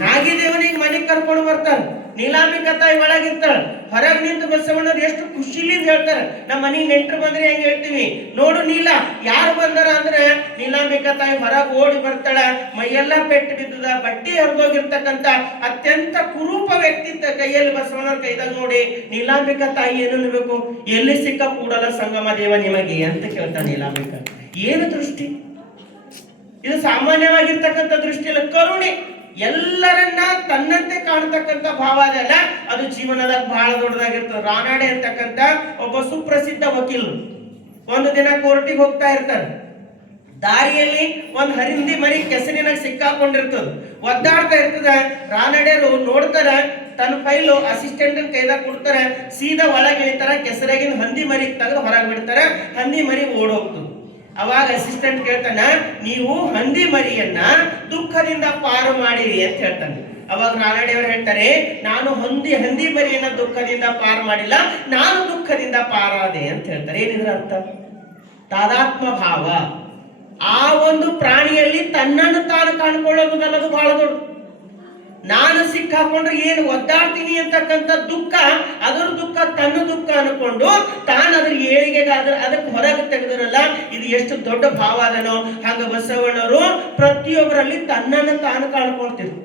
ನಾಗಿದೇವನಿಗೆ ಮನೆಗೆ ಕರ್ಕೊಂಡು ಬರ್ತಾರ. ನೀಲಾಂಬಿಕಾ ತಾಯಿ ಒಳಗಿರ್ತಾಳ. ಹೊರಗೆ ನಿಂತು ಬಸವಣ್ಣರು ಎಷ್ಟು ಖುಷಿಲಿಂದ ಹೇಳ್ತಾರ. ನಮ್ಮ ಮನೆಗೆ ನೆಂಟರು ಬಂದ್ರೆ ಹೆಂಗ್ ಹೇಳ್ತೀವಿ, ನೋಡು ನೀಲ ಯಾರು ಬಂದಾರ ಅಂದ್ರೆ ನೀಲಾಂಬಿಕಾ ತಾಯಿ ಹೊರಗೆ ಓಡಿ ಬರ್ತಾಳ. ಮೈಯೆಲ್ಲ ಪೆಟ್ಟು ಬಿದ್ದದ, ಬಟ್ಟಿ ಹರಿದೋಗಿರ್ತಕ್ಕಂಥ ಅತ್ಯಂತ ಕುರೂಪ ವ್ಯಕ್ತಿತ್ವ ಕೈಯಲ್ಲಿ ಬಸವಣ್ಣರ ಕೈದಾಗ ನೋಡಿ ನೀಲಾಂಬಿಕಾ ತಾಯಿ ಏನು ಅನ್ಬೇಕು, ಎಲ್ಲಿ ಸಿಕ್ಕ ಕೂಡಲ ಸಂಗಮ ದೇವ ನಿಮಗೆ ಅಂತ ಕೇಳ್ತಾನೆ ನೀಲಾಂಬಿಕಾ. ಏನು ದೃಷ್ಟಿ ಇದು? ಸಾಮಾನ್ಯವಾಗಿರ್ತಕ್ಕಂಥ ದೃಷ್ಟಿ ಅಲ್ಲ, ಕರುಣೆ. ಎಲ್ಲರನ್ನ ತನ್ನಂತೆ ಕಾಣತಕ್ಕಂಥ ಭಾವ ಅದಲ್ಲ, ಅದು ಜೀವನದಾಗ ಬಹಳ ದೊಡ್ಡದಾಗಿರ್ತದೆ. ರಾನಾಡೆ ಅಂತಕ್ಕಂಥ ಒಬ್ಬ ಸುಪ್ರಸಿದ್ಧ ವಕೀಲರು ಒಂದು ದಿನ ಕೋರ್ಟಿಗೆ ಹೋಗ್ತಾ ಇರ್ತಾರೆ. ದಾರಿಯಲ್ಲಿ ಒಂದು ಹರಿಂದಿ ಮರಿ ಕೆಸರಿನಾಗ ಸಿಕ್ಕಾಕೊಂಡಿರ್ತದ, ಒದ್ದಾಡ್ತಾ ಇರ್ತದ. ರಾನಡೆಯರು ನೋಡ್ತಾರ, ತನ್ನ ಫೈಲು ಅಸಿಸ್ಟೆಂಟ್ ಕೈದಾಗ ಕೊಡ್ತಾರ, ಸೀದಾ ಒಳಗೆ ಇಳಿತಾರ, ಕೆಸರಾಗಿನ ಹಂದಿ ಮರಿ ತೆಗೆದು ಹೊರಗೆ ಬಿಡ್ತಾರ. ಹಂದಿ ಮರಿ ಓಡೋಗ್ತದೆ. ಅವಾಗ ಅಸಿಸ್ಟೆಂಟ್ ಕೇಳ್ತಾನ, ನೀವು ಹಂದಿ ಮರಿಯನ್ನ ದುಃಖದಿಂದ ಪಾರು ಮಾಡಿರಿ ಅಂತ ಹೇಳ್ತಾನೆ. ಅವಾಗ ರಾನಡೆಯವರು ಹೇಳ್ತಾರೆ, ನಾನು ಹಂದಿ ಮರಿಯನ್ನ ದುಃಖದಿಂದ ಪಾರು ಮಾಡಿಲ್ಲ, ನಾನು ದುಃಖದಿಂದ ಪಾರಾದೆ ಅಂತ ಹೇಳ್ತಾರೆ. ಏನಿದ್ರ ಅರ್ಥ? ತಾದಾತ್ಮ ಭಾವ. ಆ ಒಂದು ಪ್ರಾಣಿಯಲ್ಲಿ ತನ್ನನ್ನು ತಾನು ಕಾಣ್ಕೊಳ್ಳೋದಲ್ಲದು ಬಹಳ ದೊಡ್ಡ. ನಾನು ಸಿಕ್ಕಾಕೊಂಡ್ರೆ ಏನು ಒದ್ದಾಡ್ತೀನಿ ಅಂತಕ್ಕಂಥ ದುಃಖ, ಅದರ ದುಃಖ ತನ್ನ ದುಃಖ ಅನ್ಕೊಂಡು ತಾನು ಅದ್ರ ಏಳಿಗೆಗೆ ಅದಕ್ಕೆ ಹೊರಗೆ ತೆಗೆದಿರಲ್ಲ. ಇದು ಎಷ್ಟು ದೊಡ್ಡ ಭಾವ ಅದನೋ. ಹಾಗ ಬಸವಣ್ಣವರು ಪ್ರತಿಯೊಬ್ಬರಲ್ಲಿ ತನ್ನನ್ನು ತಾನು ಕಾಣ್ಕೊಳ್ತಿದ್ರು.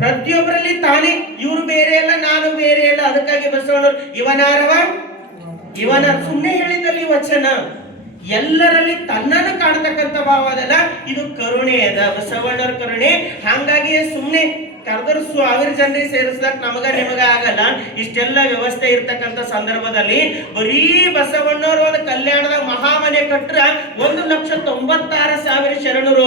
ಪ್ರತಿಯೊಬ್ಬರಲ್ಲಿ ತಾನೇ, ಇವ್ರು ಬೇರೆ ಅಲ್ಲ, ನಾನು ಬೇರೆ ಅಲ್ಲ. ಅದಕ್ಕಾಗಿ ಬಸವಣ್ಣವರು ಇವನಾರವ ಇವನ ಸುಮ್ಮನೆ ಹೇಳಿದಲ್ಲಿ ವಚನ. ಎಲ್ಲರಲ್ಲಿ ತನ್ನನ್ನು ಕಾಣತಕ್ಕಂಥ ಭಾವ ಅದಲ್ಲ, ಇದು ಕರುಣೆ ಅದ, ಬಸವಣ್ಣರ ಕರುಣೆ. ಹಾಗಾಗಿ ಸುಮ್ಮನೆ ಕರೆದ್ರು 1000 ಜನರಿಗೆ ಸೇರಿಸಿದಾಗ ನಮಗ ನಿಮಗ ಆಗಲ್ಲ. ಇಷ್ಟೆಲ್ಲ ವ್ಯವಸ್ಥೆ ಇರ್ತಕ್ಕಂಥ ಸಂದರ್ಭದಲ್ಲಿ ಬರೀ ಬಸವಣ್ಣವರು ಒಂದು ಕಲ್ಯಾಣದಾಗ ಮಹಾಮನೆ ಕಟ್ರ 1,96,000 ಶರಣರು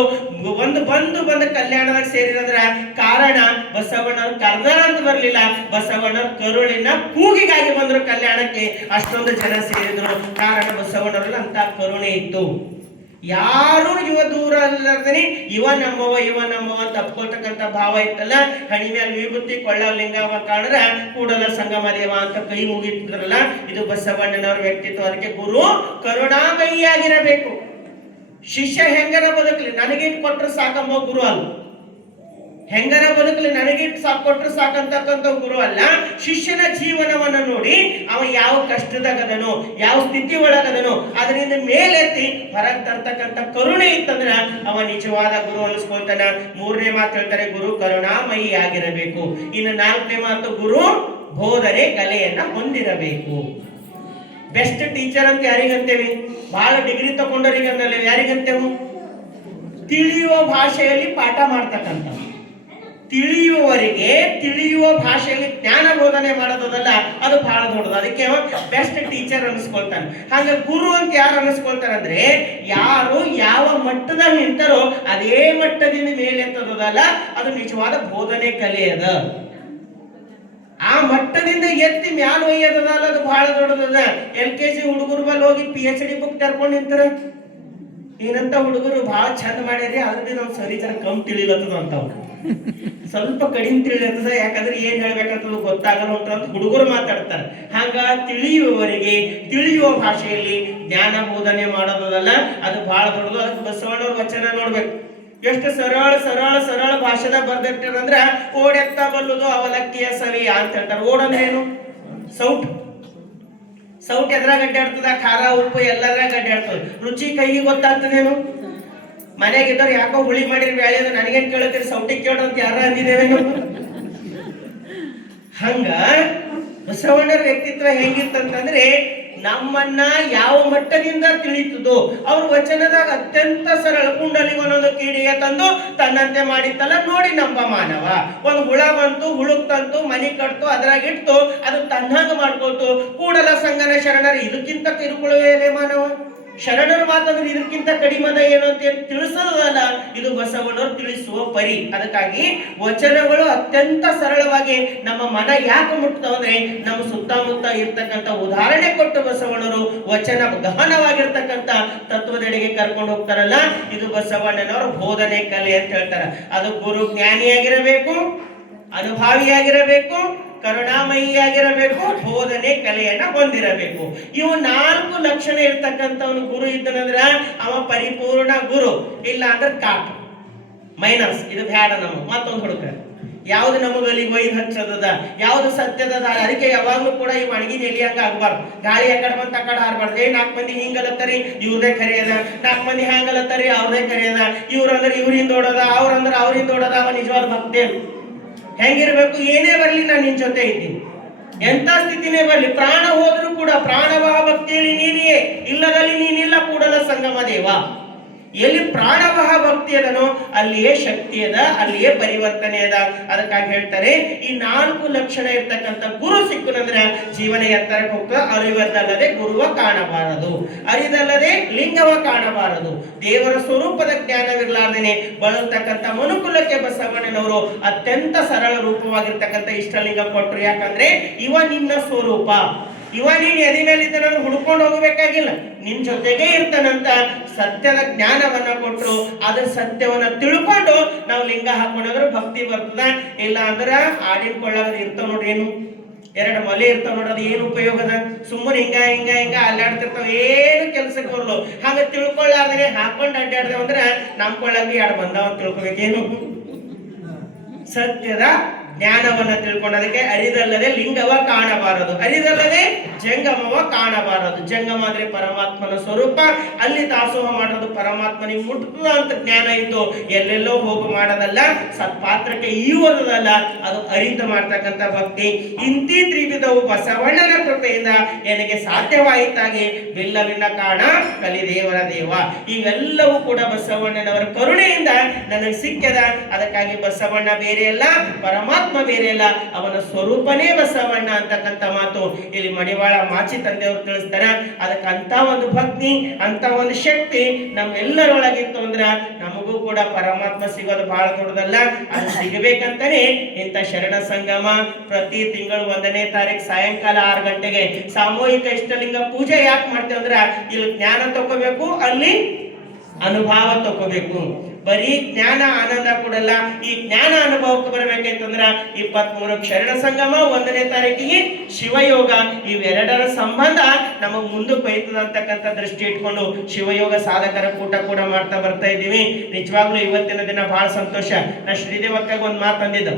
ಬಂದು ಕಲ್ಯಾಣದಾಗ ಸೇರಿದ್ರ ಕಾರಣ ಬಸವಣ್ಣವ್ರು ಕರ್ದಾರ ಅಂತ ಬರ್ಲಿಲ್ಲ, ಬಸವಣ್ಣವ್ರ ಕರುಳಿನ ಕೂಗಿಗಾಗಿ ಬಂದ್ರು ಕಲ್ಯಾಣಕ್ಕೆ. ಅಷ್ಟೊಂದು ಜನ ಸೇರಿದ್ರು, ಕಾರಣ ಬಸವಣ್ಣವ್ರಲ್ಲಿ ಅಂತ ಕರುಣೆ ಇತ್ತು. ಯಾರು ಇವ ದೂರ ಅಲ್ಲದನಿ ಇವ ನಮ್ಮವ ತಪ್ಕೊಳ್ತಕ್ಕಂಥ ಭಾವ ಇತ್ತಲ್ಲ. ಹಣಿ ಮೇಲೆ ವಿಭೂತಿ, ಕೊಳ್ಳ ಲಿಂಗವ ಕಾಣ್ರ ಕೂಡಲ ಸಂಗಮ ದೇವ ಅಂತ ಕೈ ಮುಗಿತಿದ್ರಲ್ಲ, ಇದು ಬಸವಣ್ಣನವರ ವ್ಯಕ್ತಿತ್ವ. ಅದಕ್ಕೆ ಗುರು ಕರುಣಾಮಯಿಯಾಗಿರಬೇಕು. ಶಿಷ್ಯ ಹೆಂಗರ ಬದುಕಲಿ, ನನಗೇನು ಕೊಟ್ಟರೆ ಸಾಕಂಬ ಗುರು ಅಲ್ಲ. ಹೆಂಗರ ಬದುಕಲಿ ನನಗಿಟ್ಟು ಸಾಕು ಕೊಟ್ಟರು ಸಾಕಂತಕ್ಕಂಥ ಗುರು ಅಲ್ಲ. ಶಿಷ್ಯನ ಜೀವನವನ್ನ ನೋಡಿ ಅವ ಯಾವ ಕಷ್ಟದಾಗದನೋ, ಯಾವ ಸ್ಥಿತಿ ಒಳಗದನೋ ಅದರಿಂದ ಮೇಲೆತ್ತಿ ಹೊರಗೆ ತರ್ತಕ್ಕಂಥ ಕರುಣೆ ಇತ್ತಂದ್ರ ಅವ ನಿಜವಾದ ಗುರು ಅನಿಸ್ಕೊಳ್ತಾನ. ಮೂರನೇ ಮಾತು ಹೇಳ್ತಾರೆ, ಗುರು ಕರುಣಾಮಯಿ ಆಗಿರಬೇಕು. ಇನ್ನು ನಾಲ್ಕನೇ ಮಾತು, ಗುರು ಬೋಧನೆ ಕಲೆಯನ್ನ ಹೊಂದಿರಬೇಕು. ಬೆಸ್ಟ್ ಟೀಚರ್ ಅಂತ ಯಾರಿಗಂತೇವಿ? ಬಹಳ ಡಿಗ್ರಿ ತಗೊಂಡವರಿಗೆ ಅಂದಲ್ಲ, ಯಾರಿಗಂತೇವು? ತಿಳಿಯುವ ಭಾಷೆಯಲ್ಲಿ ಪಾಠ ಮಾಡ್ತಕ್ಕಂಥ, ತಿಳಿಯುವವರಿಗೆ ತಿಳಿಯುವ ಭಾಷೆಯಲ್ಲಿ ಜ್ಞಾನ ಬೋಧನೆ ಮಾಡೋದಲ್ಲ, ಅದು ಬಹಳ ದೊಡ್ಡದು. ಅದಕ್ಕೆ ಬೆಸ್ಟ್ ಟೀಚರ್ ಅನಿಸ್ಕೊಳ್ತಾನೆ. ಹಾಗೆ ಗುರು ಅಂತ ಯಾರು ಅನಿಸ್ಕೊಳ್ತಾರಂದ್ರೆ, ಯಾರು ಯಾವ ಮಟ್ಟದಲ್ಲಿ ನಿಂತಾರೋ ಅದೇ ಮಟ್ಟದಿಂದ ಮೇಲೆ ಎತ್ತದಲ್ಲ, ಅದು ನಿಜವಾದ ಬೋಧನೆ ಕಲೆ ಅದ. ಆ ಮಟ್ಟದಿಂದ ಎತ್ತಿ ಮ್ಯಾಲ ಒಯ್ಯದಲ್ಲ, ಅದು ಬಹಳ ದೊಡ್ಡದದ. LKG ಹುಡುಗರು ಬಲ್ ಹೋಗಿ PhD ಬುಕ್ ತರ್ಕೊಂಡು ನಿಂತಾರ. ಏನಂತ ಹುಡುಗರು ಬಹಳ ಚಂದ ಮಾಡ್ಯಾರಿ, ಅದ್ರಲ್ಲಿ ನಾವು ಸರಿ ಜನ ಕಮ್ ತಿಳಿಲತ್ತದ ಅಂತವ್ರು, ಸ್ವಲ್ಪ ಕಡಿಮೆ ತಿಳಿಯತ್ತದ, ಯಾಕಂದ್ರೆ ಏನ್ ಹೇಳ್ಬೇಕಂತ ಗೊತ್ತಾಗಲ್ಲ ಅಂತ ಹುಡುಗರು ಮಾತಾಡ್ತಾರೆ. ಹಾಗ ತಿಳಿಯುವವರಿಗೆ ತಿಳಿಯುವ ಭಾಷೆಯಲ್ಲಿ ಜ್ಞಾನ ಬೋಧನೆ ಮಾಡೋದಲ್ಲ, ಅದು ಬಹಳ ದೊಡ್ಡದು. ಅದಕ್ಕೆ ಬಸವಣ್ಣವ್ರ ವಚನ ನೋಡ್ಬೇಕು, ಎಷ್ಟು ಸರಳ ಸರಳ ಸರಳ ಭಾಷೆದಾಗ ಬರ್ದಿಟ್ಟಾರಂದ್ರ, ಓಡೆತ್ತ ಬಲ್ಲುದು ಅವಲಕ್ಕಿಯ ಸವಿಯ ಅಂತ ಹೇಳ್ತಾರೆ. ಓಡಂದ್ರೆ ಏನು? ಸೌಟ್. ಸೌಟ್ ಎದ್ರಾಗ ಅಡ್ಡಾಡ್ತದ? ಖಾರ ಉಪ್ಪು ಎಲ್ಲದ್ರಾಗ ಅಡ್ಡಾಡ್ತದ. ರುಚಿ ಕೈಗೆ ಗೊತ್ತಾಗ್ತದೇನು? ಮನೆಗಿದ್ದವ್ರು ಯಾಕೋ ಹುಳಿ ಮಾಡಿರಿ ಬ್ಯಾಳಿ ಅದ, ನನಗೇನ್ ಕೇಳತ್ತೀರಿ, ಸೌಟಿಗೆ ಕೇಳಂತ ಯಾರ ಅಂದಿದ್ದೇವೆ ನಾವು? ಹಂಗ ಬಸವಣ್ಣರ ವ್ಯಕ್ತಿತ್ವ ಹೆಂಗಿತ್ತಂತಂದ್ರೆ, ನಮ್ಮನ್ನ ಯಾವ ಮಟ್ಟದಿಂದ ತಿಳಿತದೋ ಅವ್ರ ವಚನದಾಗ ಅತ್ಯಂತ ಸರಳ, ಕುಂಡಲಿಗೆ ಒಂದೊಂದು ಕೀಡಿಗೆ ತಂದು ತನ್ನಂತೆ ಮಾಡಿತ್ತಲ್ಲ ನೋಡಿ ನಂಬ ಮಾನವ. ಒಂದು ಹುಳ ಬಂತು, ಹುಳುಕ್ ತಂತು, ಮನಿ ಕಟ್ತು, ಅದ್ರಾಗಿಟ್ಟು ಅದು ತನ್ನಂಗ ಮಾಡ್ಕೊತು. ಕೂಡಲ ಸಂಗನ ಶರಣರು ಇದಕ್ಕಿಂತ ಕಿರುಕುಳವೇ ಮಾನವ? ಶರಣರ ಮಾತಂದ್ರೆ ಇದಕ್ಕಿಂತ ಕಡಿಮದ ಏನು ಅಂತ ತಿಳಿಸೋದಲ್ಲ, ಇದು ಬಸವಣ್ಣರು ತಿಳಿಸುವ ಪರಿ. ಅದಕ್ಕಾಗಿ ವಚನಗಳು ಅತ್ಯಂತ ಸರಳವಾಗಿ ನಮ್ಮ ಮನ ಯಾಕೆ ಮುಟ್ತಾವಂದ್ರೆ, ನಮ್ಮ ಸುತ್ತಮುತ್ತ ಇರ್ತಕ್ಕಂಥ ಉದಾಹರಣೆ ಕೊಟ್ಟು ಬಸವಣ್ಣರು ವಚನ ಗಹನವಾಗಿರ್ತಕ್ಕಂಥ ತತ್ವದೆಡೆಗೆ ಕರ್ಕೊಂಡು ಹೋಗ್ತಾರಲ್ಲ, ಇದು ಬಸವಣ್ಣನವರ ಬೋಧನೆ ಕಲೆ ಅಂತ ಹೇಳ್ತಾರೆ. ಅದು ಗುರು ಜ್ಞಾನಿಯಾಗಿರಬೇಕು, ಅನುಭಾವಿಯಾಗಿರಬೇಕು, ಕರುಣಾಮಯಿಯಾಗಿರಬೇಕು, ಬೋಧನೆ ಕಲೆಯನ್ನ ಹೊಂದಿರಬೇಕು. ಇವು 4 ಲಕ್ಷಣ ಇರ್ತಕ್ಕಂಥವನು ಗುರು ಇದ್ದನಂದ್ರ ಅವ ಪರಿಪೂರ್ಣ ಗುರು. ಇಲ್ಲ ಅಂದ್ರೆ ಕಾಟ್ ಮೈನಸ್. ಇದು ಬ್ಯಾಡ. ನಮಗ್ ಮತ್ತೊಂದು ಹುಡುಕ ಯಾವ್ದು ನಮಗಲ್ಲಿ ಒಯ್ದು ಹಚ್ಚದ, ಯಾವ್ದು ಸತ್ಯದ ದಾರಿ. ಅದಕ್ಕೆ ಯಾವಾಗ್ಲೂ ಕೂಡ ಈ ಮಣಗಿನ ಎಲಿ ಹಂಗ ಆಗ್ಬಾರ್ದು. ಗಾಳಿ ಆ ಕಡೆ ಬಂತ ಆ ಕಡೆ ಹಾರ್ಬಾರ್ದು. 4 ಮಂದಿ ಹಿಂಗಲತ್ತರಿ ಇವ್ರದೇ ಖರೆ ಅದ, 4 ಮಂದಿ ಹ್ಯಾಂಗಲತ್ತರಿ ಅವ್ರದೇ ಖರೆ ಅದ, ಇವ್ರಂದ್ರೆ ಇವ್ರಿಂದ ಓಡೋದ, ಅವ್ರಂದ್ರೆ ಅವ್ರಿಂದ ಓಡೋದ. ಅವ ನಿಜವಾದ ಭಕ್ತಿ ಹೆಂಗಿರ್ಬೇಕು? ಏನೇ ಬರ್ಲಿ ನಾನು ನಿನ್ ಜೊತೆ ಇದ್ದೀನಿ, ಎಂತ ಸ್ಥಿತಿನೇ ಬರ್ಲಿ, ಪ್ರಾಣ ಹೋದ್ರು ಕೂಡ ಪ್ರಾಣವಹ ಭಕ್ತಿಯಲ್ಲಿ ನೀನಿಯೇ, ಇಲ್ಲದಲ್ಲಿ ನೀನಿಲ್ಲ ಕೂಡಲ ಸಂಗಮ ದೇವ. ಎಲ್ಲಿ ಪ್ರಾಣವಹ ಭಕ್ತಿ ಅದನೋ ಅಲ್ಲಿಯೇ ಶಕ್ತಿ ಅದ, ಅಲ್ಲಿಯೇ ಪರಿವರ್ತನೆ ಅದ. ಅದಕ್ಕಾಗಿ ಹೇಳ್ತಾರೆ, ಈ 4 ಲಕ್ಷಣ ಇರ್ತಕ್ಕಂಥ ಗುರು ಸಿಕ್ಕುನಂದ್ರೆ ಜೀವನ ಎತ್ತರಕ್ಕೆ ಹೋಗ್ತದೆ. ಅರಿವದಲ್ಲದೆ ಗುರುವ ಕಾಣಬಾರದು, ಅರಿದಲ್ಲದೆ ಲಿಂಗವ ಕಾಣಬಾರದು. ದೇವರ ಸ್ವರೂಪದ ಜ್ಞಾನವಿರ್ಲಾರ್ದೇನೆ ಬಳಲ್ತಕ್ಕಂಥ ಮನುಕುಲಕ್ಕೆ ಬಸವಣ್ಣನವರು ಅತ್ಯಂತ ಸರಳ ರೂಪವಾಗಿರ್ತಕ್ಕಂಥ ಇಷ್ಟಲಿಂಗ ಕೊಟ್ಟರು. ಯಾಕಂದ್ರೆ ಇವ ನಿನ್ನ ಸ್ವರೂಪ, ಇವ ನೀನ್ ಎದೆ ಮೇಲಿದ್ದ ನಾನು ಹುಡ್ಕೊಂಡು ಹೋಗಬೇಕಾಗಿಲ್ಲ, ನಿನ್ ಜೊತೆಗೆ ಇರ್ತಾನಂತ ಸತ್ಯದ ಜ್ಞಾನವನ್ನ ಕೊಟ್ಟರು. ಅದ್ರ ಸತ್ಯವನ್ನ ತಿಳ್ಕೊಂಡು ನಾವು ಲಿಂಗ ಹಾಕೊಂಡ್ರೆ ಭಕ್ತಿ ಬರ್ತದ. ಇಲ್ಲ ಅಂದ್ರ ಆಡಿನ ಕೊಳ್ಳಾಗದ ಇರ್ತಾವ ನೋಡ್ರಿ, ಏನು 2 ಮೊಲೆ ಇರ್ತಾವ ನೋಡ್ರಿ, ಅದು ಏನು ಉಪಯೋಗದ? ಸುಮ್ಮನೆ ಹಿಂಗ ಹಿಂಗ ಹಿಂಗ ಅಲ್ಲಾಡ್ತಿರ್ತಾವ, ಏನು ಕೆಲ್ಸಕ್ಕೆ ಬರ್ಲು. ಹಂಗ ತಿಳ್ಕೊಳ್ಳಾದ್ರೆ ಹಾಕೊಂಡ್ ಅಡ್ಡಾಡ್ದೇವ ಅಂದ್ರ ನಮ್ ಕೊಳ್ಳಾಗಿ 2 ಬಂದಾವ ಅಂತ ತಿಳ್ಕೊಬೇಕೇನು? ಸತ್ಯದ ಜ್ಞಾನವನ್ನ ತಿಳ್ಕೊಂಡದಕ್ಕೆ ಅರಿದಲ್ಲದೆ ಲಿಂಗವ ಕಾಣಬಾರದು, ಅರಿದಲ್ಲದೆ ಜಂಗಮವ ಕಾಣಬಾರದು. ಜಂಗಮ ಅಂದ್ರೆ ಪರಮಾತ್ಮನ ಸ್ವರೂಪ, ಅಲ್ಲಿ ದಾಸೋಹ ಮಾಡೋದು ಪರಮಾತ್ಮನಿಗೆ ಮುಟ್ಟುತ್ತದೆ ಅಂತ ಜ್ಞಾನ ಇದ್ದು ಎಲ್ಲೆಲ್ಲೋ ಹೋಗು ಮಾಡೋದಲ್ಲ, ಸತ್ಪಾತ್ರಕ್ಕೆ ಈವೋದಲ್ಲ, ಅದು ಅರಿತ ಮಾಡ್ತಕ್ಕಂಥ ಭಕ್ತಿ. ಇಂತಿ ತ್ರಿವಿಧವು ಬಸವಣ್ಣನ ಕೃಪೆಯಿಂದ ನನಗೆ ಸಾಧ್ಯವಾಯಿತಾಗಿ ಬಿಲ್ಲವಿಲ್ಲ ಕಾಣ ಕಲಿದೇವರ ದೇವ. ಇವೆಲ್ಲವೂ ಕೂಡ ಬಸವಣ್ಣನವರ ಕರುಣೆಯಿಂದ ನನಗೆ ಸಿಕ್ಕದ. ಅದಕ್ಕಾಗಿ ಬಸವಣ್ಣ ಬೇರೆ ಅಲ್ಲ, ಪರಮಾತ್ಮ ಬೇರೆ ಅಲ್ಲ, ಅವನ ಸ್ವರೂಪನೇ ಬಸವಣ್ಣ ಅಂತಕ್ಕಂಥ ಮಾತು ಇಲ್ಲಿ ಮಡಿವಾಳ ಮಾಚಿ ತಂದೆಯವರು ತಿಳಿಸ್ತಾರ. ಅದಕ್ಕೆ ಅಂತ ಒಂದು ಭಕ್ತಿ, ಅಂತ ಒಂದು ಶಕ್ತಿ ನಮ್ಮೆಲ್ಲರೊಳಗಿತ್ತು ಅಂದ್ರ ನಮಗೂ ಕೂಡ ಪರಮಾತ್ಮ ಸಿಗೋದು ಬಹಳ ದೊಡ್ಡದಲ್ಲ. ಅದು ಸಿಗಬೇಕಂತಾನೆ ಇಂಥ ಶರಣ ಸಂಗಮ ಪ್ರತಿ ತಿಂಗಳು 1ನೇ ತಾರೀಕು ಸಾಯಂಕಾಲ 6 ಗಂಟೆಗೆ ಸಾಮೂಹಿಕ ಇಷ್ಟಲಿಂಗ ಪೂಜೆ ಯಾಕೆ ಮಾಡ್ತೇವೆ ಅಂದ್ರ, ಇಲ್ಲಿ ಜ್ಞಾನ ತಗೋಬೇಕು, ಅಲ್ಲಿ ಅನುಭವ ತಗೋಬೇಕು. ಬರೀ ಜ್ಞಾನ ಆನಂದ ಕೊಡಲ್ಲ. ಈ ಜ್ಞಾನ ಅನುಭವಕ್ಕೆ ಬರಬೇಕಂತಂದ್ರ 23 ಶರಣ ಸಂಗಮ, 1ನೇ ತಾರೀಕಿಗೆ ಶಿವಯೋಗ, ಇವೆರಡರ ಸಂಬಂಧ ನಮಗ್ ಮುಂದಕ್ಕೆ ಹೋಯ್ತದ ಅಂತಕ್ಕಂಥ ದೃಷ್ಟಿ ಇಟ್ಕೊಂಡು ಶಿವಯೋಗ ಸಾಧಕರ ಕೂಟ ಕೂಡ ಮಾಡ್ತಾ ಬರ್ತಾ ಇದ್ದೀವಿ. ನಿಜವಾಗ್ಲೂ ಇವತ್ತಿನ ದಿನ ಬಹಳ ಸಂತೋಷ. ನಾ ಶ್ರೀದೇವ್ ಅಕ್ಕಗ ಒಂದು ಮಾತು ಅಂದಿದ್ದ.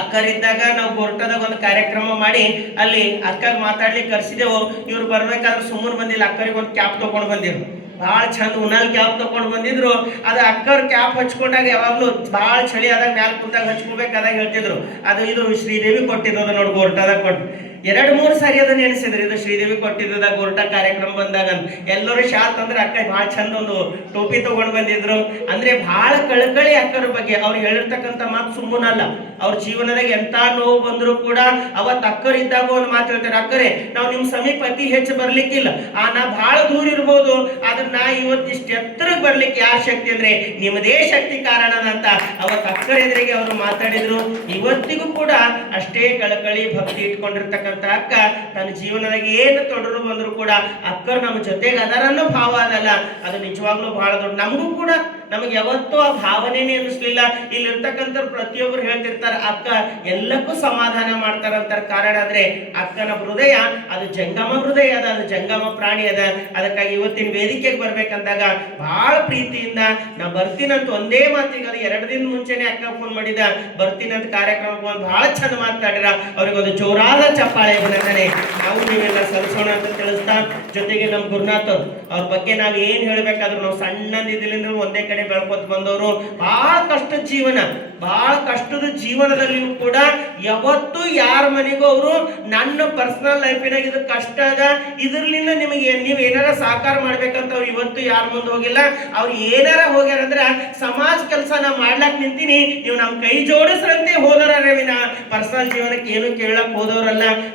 ಅಕ್ಕರಿದ್ದಾಗ ನಾವು ಗೋರ್ಟದಾಗ ಒಂದು ಕಾರ್ಯಕ್ರಮ ಮಾಡಿ ಅಲ್ಲಿ ಅಕ್ಕಗ್ ಮಾತಾಡ್ಲಿಕ್ಕೆ ಕರ್ಸಿದೆವು. ಇವ್ರು ಬರ್ಬೇಕಾದ್ರೆ ಸುಮ್ಮನೆ ಬಂದಿಲ್ಲ, ಅಕ್ಕರಿಗೆ ಒಂದು ಕ್ಯಾಪ್ ತಗೊಂಡು ಬಂದಿರು. ಭಾಳ ಚಂದ ಉಣಲ್ ಕ್ಯಾಪ್ ತಗೊಂಡು ಬಂದಿದ್ರು. ಅದು ಅಕ್ಕವ್ರ ಕ್ಯಾಪ್ ಹಚ್ಕೊಂಡಾಗ ಯಾವಾಗ್ಲೂ ಭಾಳ ಚಳಿ ಆದಾಗ ಮ್ಯಾಲ ಕುಂತಾಗ ಹಚ್ಕೋಬೇಕಾದಾಗ ಹೇಳ್ತಿದ್ರು, ಅದು ಇದು ಶ್ರೀದೇವಿ ಕೊಟ್ಟಿದ್ದು ನೋಡಿ ಗೋರ್ಟದಾಗ ಕೊಟ್ಟು. 2-3 ಸಾರಿ ಅದನ್ನ ಎನಿಸಿದ್ರು, ಇದು ಶ್ರೀದೇವಿ ಕೊಟ್ಟಿದ್ದ ಗೋರ್ಟ ಕಾರ್ಯಕ್ರಮ ಬಂದಾಗ. ಎಲ್ಲರೂ ಶಾತ್ ಅಂದ್ರೆ ಅಕ್ಕ ಭಾಳ ಚಂದ ಒಂದು ಟೋಪಿ ತಗೊಂಡು ಬಂದಿದ್ರು. ಅಂದ್ರೆ ಭಾಳ ಕಳಕಳಿ ಅಕ್ಕರ ಬಗ್ಗೆ. ಅವ್ರು ಹೇಳಿರ್ತಕ್ಕಂಥ ಮಾತು ಸುಮ್ಮನಲ್ಲ. ಅವ್ರ ಜೀವನದಾಗ ಎಂತ ನೋವು ಬಂದ್ರು ಕೂಡ ಅವತ್ತು ಅಕ್ಕರ್ ಇದ್ದಾಗ ಒಂದು ಮಾತು ಹೇಳ್ತಾರೆ, ಅಕ್ಕರೆ ನಾವು ನಿಮ್ ಸಮೀಪ ಅತಿ ಹೆಚ್ಚು ಬರ್ಲಿಕ್ಕಿಲ್ಲ, ನಾ ಬಹಳ ದೂರ ಇರ್ಬೋದು, ಆದ್ರೆ ನಾ ಇವತ್ತಿಷ್ಟು ಎತ್ತರಕ್ಕೆ ಬರ್ಲಿಕ್ಕೆ ಯಾರ ಶಕ್ತಿ ಅಂದ್ರೆ ನಿಮ್ಮದೇ ಶಕ್ತಿ ಕಾರಣ ಅಂತ ಅವತ್ತು ಅಕ್ಕರ ಎದುರಿಗೆ ಅವರು ಮಾತಾಡಿದ್ರು. ಇವತ್ತಿಗೂ ಕೂಡ ಅಷ್ಟೇ ಕಳಕಳಿ ಭಕ್ತಿ ಇಟ್ಕೊಂಡಿರ್ತಕ್ಕಂಥ ಅಕ್ಕ ತನ್ನ ಜೀವನದಾಗ ಏನು ತೊಡರು ಬಂದ್ರು ಕೂಡ ಅಕ್ಕರು ನಮ್ಮ ಜೊತೆಗೆ ಅದರನ್ನೋ ಭಾವ ಅದಲ್ಲ, ಅದು ನಿಜವಾಗ್ಲೂ ಬಹಳ ದೊಡ್ಡ. ನಮಗೂ ಕೂಡ ನಮಗೆ ಯಾವತ್ತೂ ಆ ಭಾವನೆನೇ ಅನಿಸ್ಲಿಲ್ಲ. ಇಲ್ಲಿರ್ತಕ್ಕಂಥ ಪ್ರತಿಯೊಬ್ಬರು ಹೇಳ್ತಿರ್ತಾರೆ, ಅಕ್ಕ ಎಲ್ಲಕ್ಕೂ ಸಮಾಧಾನ ಮಾಡ್ತಾರಂತಾರೆ. ಕಾರಣ ಅಂದ್ರೆ ಅಕ್ಕನ ಹೃದಯ ಅದು ಜಂಗಮ ಹೃದಯ ಅದ, ಅದು ಜಂಗಮ ಪ್ರಾಣಿ ಅದ. ಅದಕ್ಕಾಗಿ ಇವತ್ತಿನ ವೇದಿಕೆಗೆ ಬರ್ಬೇಕಂದಾಗ ಬಹಳ ಪ್ರೀತಿಯಿಂದ ನಾ ಬರ್ತೀನಂತ ಒಂದೇ ಮಾತಿಗೆ, ಅದು 2 ದಿನ ಮುಂಚೆನೆ ಅಕ್ಕ ಫೋನ್ ಮಾಡಿದ, ಬರ್ತೀನಂತ ಕಾರ್ಯಕ್ರಮಕ್ಕೆ ಬಂದು ಬಹಳ ಚಂದ ಮಾತಾಡಿರ. ಅವ್ರಿಗೊಂದು ಜೋರಾದ ಚಪ್ಪಾಳೆ ಅಭಿನಂದನೆ ನಾವು ನೀವೆಲ್ಲ ಸಲ್ಲಿಸೋಣ ಅಂತ ತಿಳಿಸ್ತಾ, ಜೊತೆಗೆ ನಮ್ಮ ಗುರುನಾಥ್ ಅವ್ರ ಬಗ್ಗೆ ನಾವು ಏನ್ ಹೇಳ್ಬೇಕಾದ್ರು, ನಾವು ಸಣ್ಣದಿದ್ದಿಂದ ಒಂದೇ ಕಡೆ ಬೆಳ್ಕೊತ ಬಂದವರು. ಬಹಳ ಕಷ್ಟದ ಜೀವನ, ಬಹಳ ಕಷ್ಟದ ಜೀವನದಲ್ಲಿಯೂ ಕೂಡ ಯಾವತ್ತು ಯಾರ ಮನೆಗೂ ಅವರು ನನ್ನ ಪರ್ಸನಲ್ ಲೈಫಿನಾಗ ಇದು ಕಷ್ಟ ಅದ, ಇದ್ರಲಿಂದ ನಿಮಗೆ ನೀವು ಏನಾರ ಸಾಕಾರ ಮಾಡ್ಬೇಕಂತ ಅವ್ರು ಇವತ್ತು ಯಾರ ಮುಂದೆ ಹೋಗಿಲ್ಲ. ಅವ್ರು ಏನಾರ ಹೋಗ್ಯಾರಂದ್ರ ಸಮಾಜ ಕೆಲಸ ನಾ ಮಾಡ್ಲಾಕ್ ನಿಂತೀನಿ, ನೀವು ನಮ್ಮ ಕೈ ಜೋಡಿಸ್ರಂತೆ ಹೋದರ ವಿನ ಪರ್ಸನಲ್ ಜೀವನಕ್ಕೆ ಏನು ಕೇಳಕ್ ಹೋದವರಲ್ಲ.